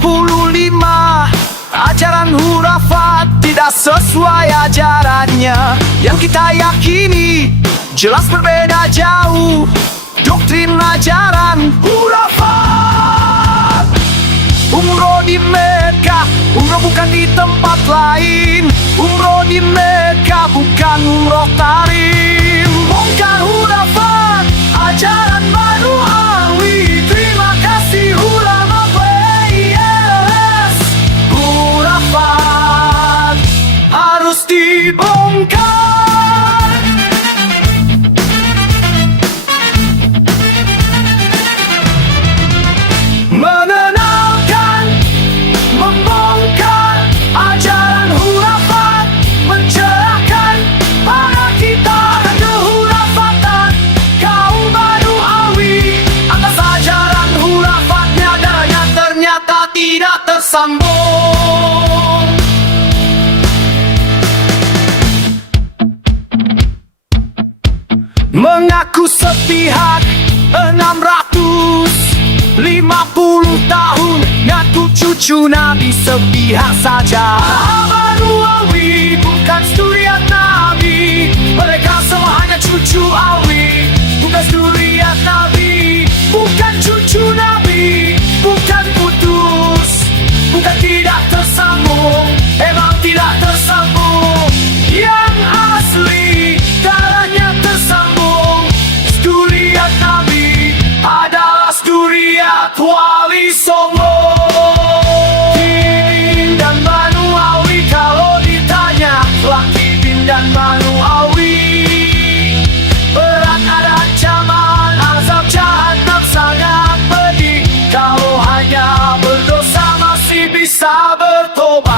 55. Ajaran hurafat tidak sesuai ajarannya. Yang kita yakini jelas berbeda jauh. Doktrin ajaran hurafat. Umroh di Mekah, umroh bukan di tempat lain. Umroh di Mekah bukan umroh tarim. Bongkar hurafat, ajaran manuawi. Terima kasih ulama PILS. Hurafat harus dibongkar. Tidak tersambung. Mengaku sepihak 650 tahun. Ngaku cucu Nabi sepihak saja. Manuawi bukan suriat Nabi. Mereka semua hanya cucu Alwi. Bukan suriat Nabi. Bukan cucu Nabi. Bukan putus. Bukan tidak tersambung. Emang tidak tersambung. Yang asli darahnya tersambung. Suriat Nabi adalah suriat Wali Songo. Kidin dan Manuawi kalau ditanya. Laki bin dan Manuawi. Berat ada ancaman azab jahanam sangat pedih. Kalau hanya berdosa masih bisa bertobat.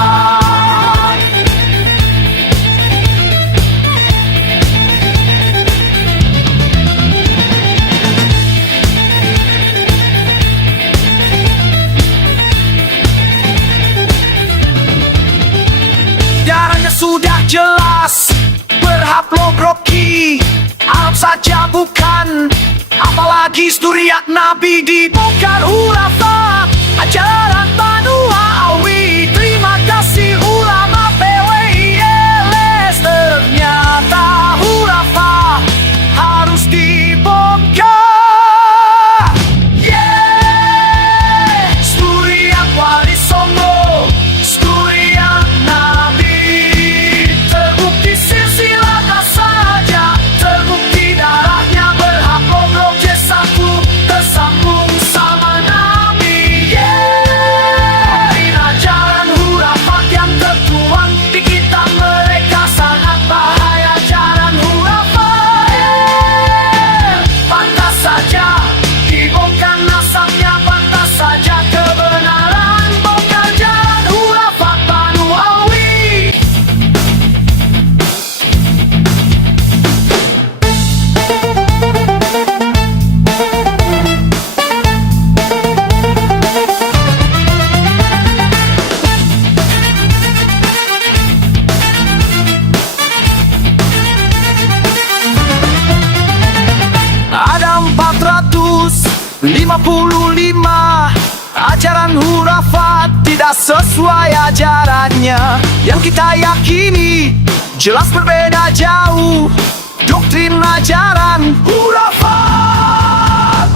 Darahnya sudah jelas, berhaplog Rocky. Arab saja bukan, apalagi suriat Nabi dibongkar hurafat. Ajaran manuawi. Terima kasih ulama PILS. Ternyata hurafat harus dibongkar. Yeah, suriat Wali Songo, suriat Nabi. Terbukti silsilah saja, terbukti darahnya berhaplog C1 tersambung sama Nabi. Yeah, ajaran hurafat yang tertuang di kitab mereka sangat bahaya. Ajaran hurafat, yeah, pantas saja dibongkar nasabnya, pantas saja kebenaran. Bongkar ajaran hurafat manuawi. Ada 455 ajaran hurafat tidak sesuai ajarannya. Yang kita yakini jelas berbeda jauh. Doktrin ajaran hurafat.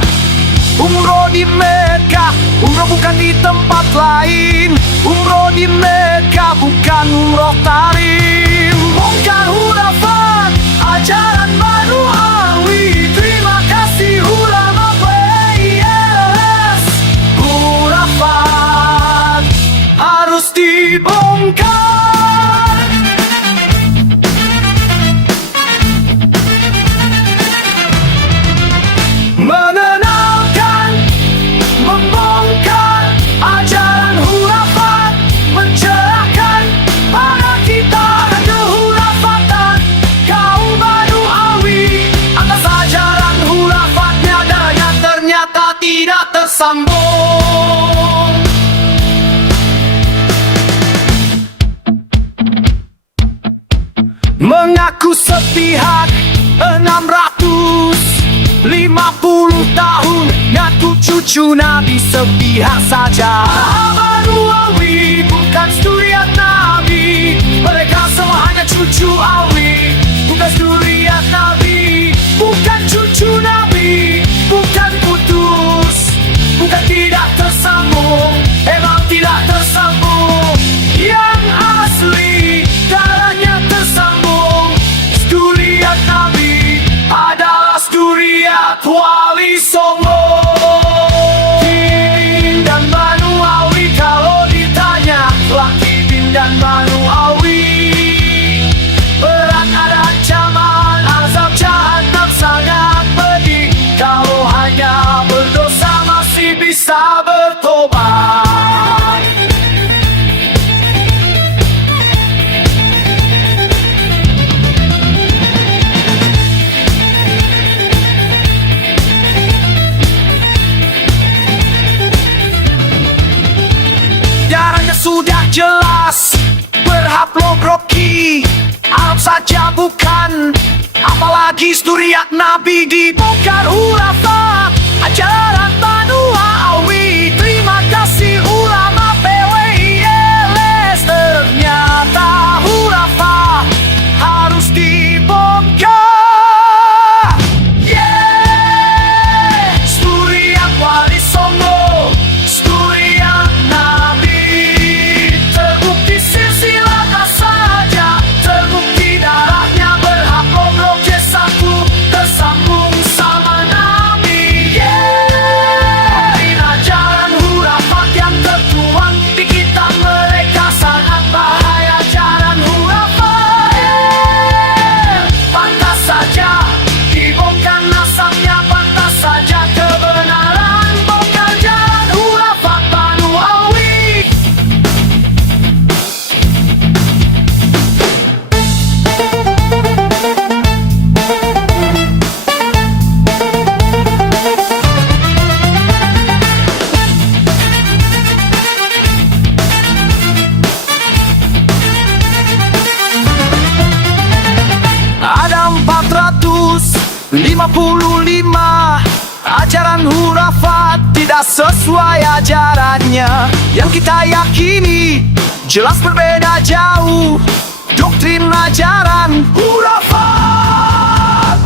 Umroh di Mekah, umroh bukan di tempat lain. Umroh di Mekah bukan umroh tarim. Bongkar hurafat, ajaran manuawi. Terima kasih ulama PILS. Hurafat harus dibongkar. Mengenalkan, membongkar ajaran hurafat. Mencerahkan para kita kehurafatan. Kaum manuawi atas ajaran hurafatnya. Adanya ternyata tidak tersambung. Mengaku sepihak 650 tahun. Ngaku cucu Nabi sepihak saja. Manuawi, bukan zuriat Nabi. Mereka semua hanya cucu Awi, bukan zuriat Nabi. Bukan cucu Nabi, bukan putus, bukan tidak tersambung, emang tidak tersambung. Yang asli darahnya tersambung. Zuriat Nabi adalah zuriat Wali Songo. Kim dan Manuawi, kalau ditanya laki Kim dan Manuawi, berat ada ancaman, azab jahanam sangat pedih. Kalau hanya berdosa masih bisa bertobat. Darahnya sudah jelas, berhaplok Rocky, Arab saja bukan, apalagi zuriat Nabi dibongkar hurafat. Ajaran Manuawi, terima kasih ulama PWILS, ternyata hurafat harus dibongkar. Yeah, zuriat Wali Songo, zuriat Nabi, terbukti silsilah saja, terbukti darahnya berhaplok roh satu, tersambung sama Nabi. Yeah, ini ajaran hurafat yang tertuang di kitab mereka, sangat bahaya ajaran hurafat. Yeah, pantas saja dibongkar nasabnya, pantas saja kebenaran, bongkar jalan hurafat Manuawi. Ada 455 ajaran hurafat tidak sesuai ajarannya. Yang kita yakini jelas berbeda jauh doktrin ajaran hurafat.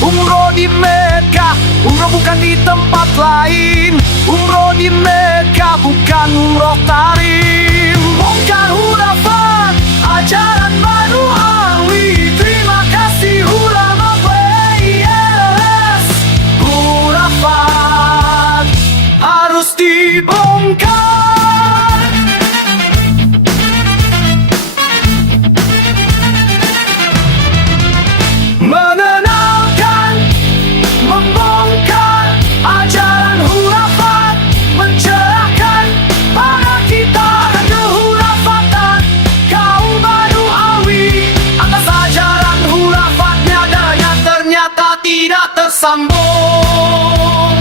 Umroh di Mekah, umroh bukan di tempat lain. Umroh di Mekah bukan umroh tarim. Bongkar hurafat ajaran Manuawi, terima kasih ulama PILS. Hurafat harus dibongkar. Mengenalkan, membongkar ajaran hurafat, mencerahkan para kita kehurafatan kaum Manuawi. Atas ajaran hurafatnya darahnya ternyata tidak tersambung.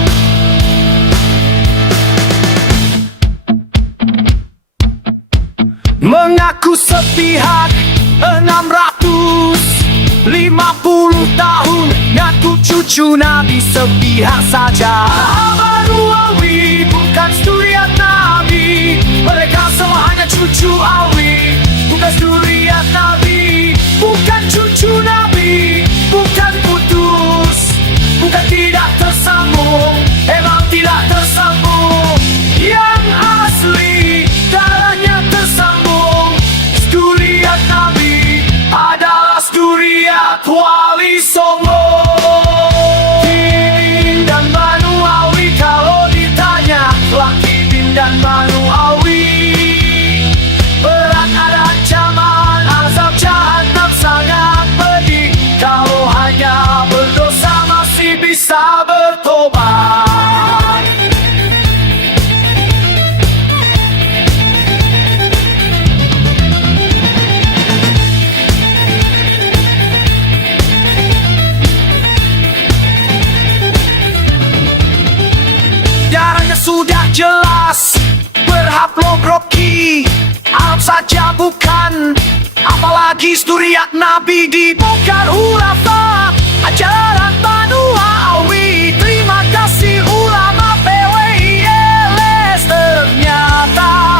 Mengaku sepihak 650 tahun, ngaku cucu Nabi sepihak saja. Manuawi, bukan zuriat Nabi. Mereka semua hanya cucu Awi, bukan zuriat Nabi. Bukan cucu Nabi, bukan putus, bukan tidak tersambung, emang tidak tersambung. Yang asli darahnya tersambung. Zuriat Nabi adalah zuriat Wali Songo. Kim dan Manuawi, kalau ditanya laki Kim dan Manuawi, berat ada ancaman, azab jahanam sangat pedih. Kalau hanya berdosa masih bisa bertobat. Darahnya sudah jelas, berhaplok Rocky, Arab saja bukan, apalagi zuriat Nabi dibongkar hurafat. Ajaran Manuawi, terima kasih ulama PWILS, ternyata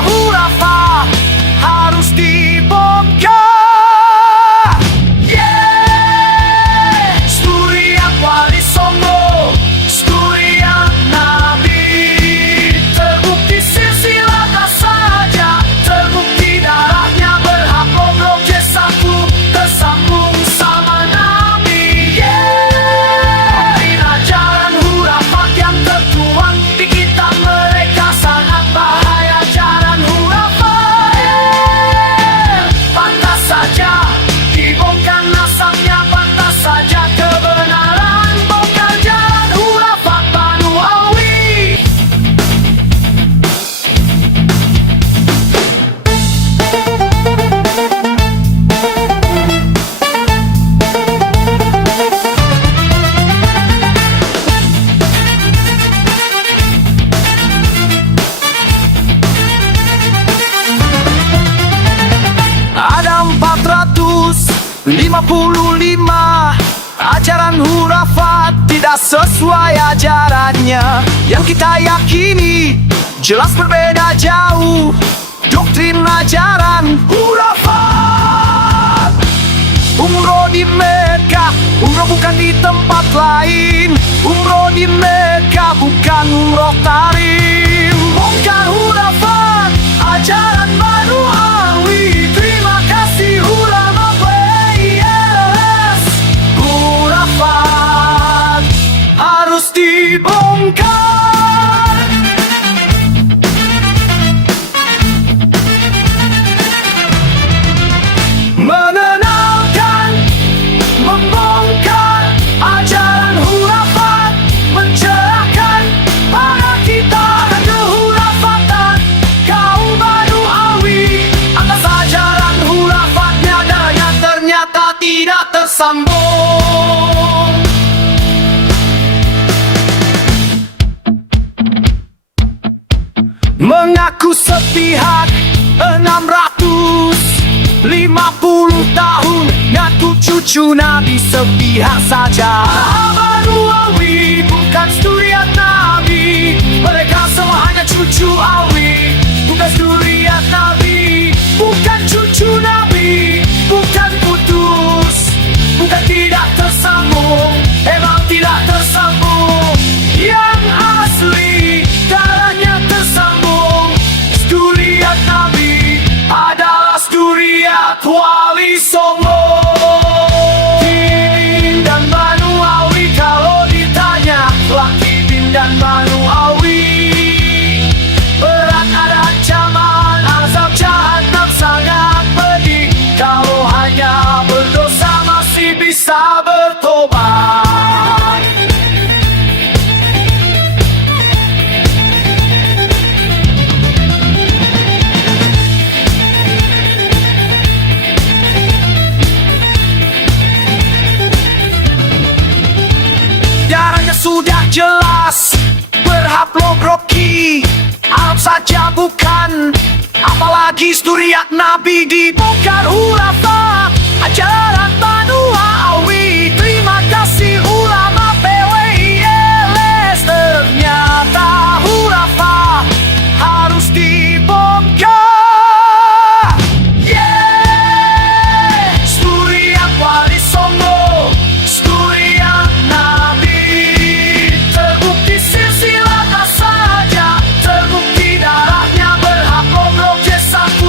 55 ajaran hurafat tidak sesuai ajarannya. Yang kita yakini jelas berbeda jauh. Doktrin ajaran hurafat. Umroh di Mekah, umroh bukan di tempat lain. Umroh di Mekah bukan umroh tarim. Bongkar hurafat, ajaran manuawi. Terima kasih ulama PILS. Hurafat harus dibongkar. Mengenalkan, membongkar ajaran hurafat, mencerahkan para kita akan kehurafatan kaum manuawi. Atas ajaran hurafatnya adanya ternyata tidak tersambung. Mengaku sepihak 650 tahun, ngaku cucu Nabi sepihak saja. Manuawi bukan zuriat Nabi. Mereka semua hanya cucu Awi, bukan zuriat Nabi. Bukan cucu Nabi, bukan putus, bukan tidak tersambung, emang tidak tersambung. Yang asli darahnya tersambung. Zuriat Nabi adalah zuriat Wali Songo. Kidin dan manuawi kalau ditanya, laki Kidin dan manuawi. Berat ada ancaman, azab jahanam sangat pedih. Kalau hanya berdosa masih bisa bertobat. Darahnya sudah jelas, berhaplogropki. Arab saja bukan, apalagi zuriat Nabi. Dibongkar hurafat, ajaran manuawi. Terima kasih ulama PWILS. Ternyata hurafat harus dibongkar. Yeah, zuriat Wali Songo, zuriat Nabi. Terbukti silsilah saja, terbukti darahnya berhaplogrom C1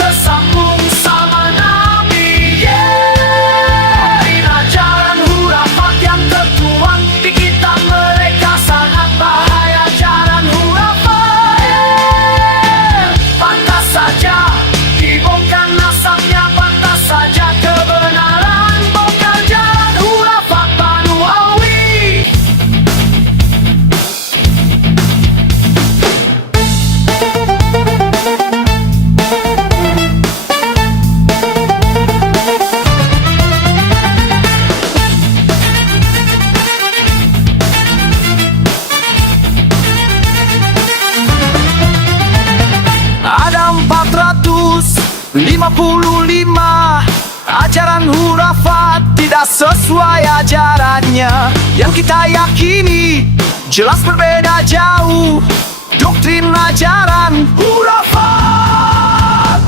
tersambung sama Nabi. Yeah, ajaran hurafat yang tertuang di kitab mereka sangat bahaya. Ajaran hurafat, pantas saja dibongkar nasabnya, pantas saja kebenaran. Bongkar jalan hurafat manuawi. Ada 455 ajaran hurafat tidak sesuai ajarannya. Yang kita yakini jelas berbeda jauh. Doktrin ajaran hurafat.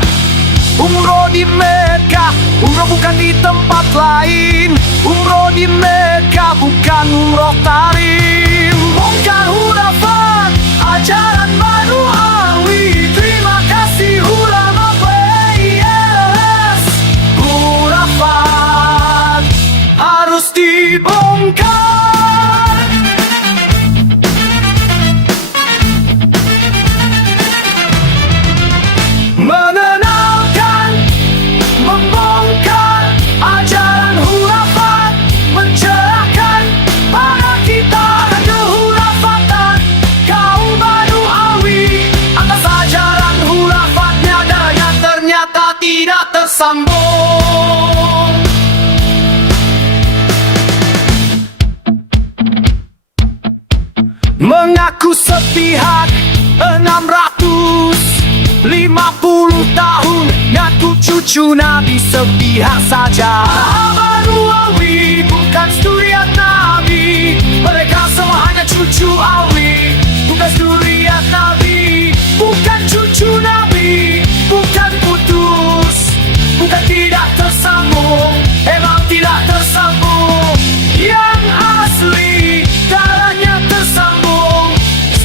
Umroh di Mekah, umroh bukan di tempat lain. Umroh di Mekah bukan umroh tarim. Bongkar hurafat, ajaran manuawi. Terima kasih ulama PILS. Hurafat harus dibongkar. Mengenalkan, membongkar ajaran hurafat, mencerahkan para kita akan kehurafatan kaum manuawi. Atas ajaran hurafatnya adanya ternyata tidak tersambung. Mengaku sepihak 650 tahun, ngaku cucu cucu Nabi sepihak saja. Manuawi bukan zuriat Nabi, mereka semua hanya cucu Alwi, bukan zuriat Nabi, bukan cucu Nabi, bukan putus, bukan tidak tersambung, emang tidak tersambung. Yang asli darahnya tersambung.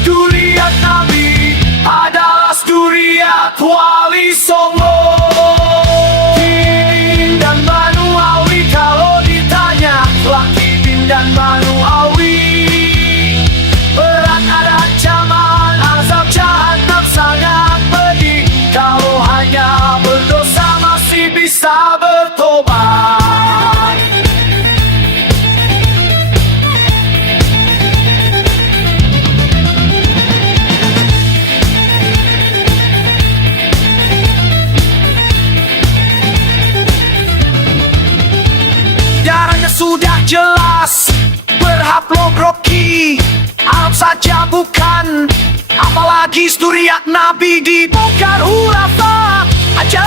Zuriat Nabi adalah zuriat Wali Songo. Bin dan Banu Alwi, kalau ditanya laki Bin dan Banu Alwi, berat ada ancaman, azab jahanam sangat pedih. Kalau hanya berdosa masih bisa bertobat. Darahnya sudah jelas, berhaplog Rocky, Arab saja bukan, apalagi zuriat Nabi dibongkar hurafat. Ajar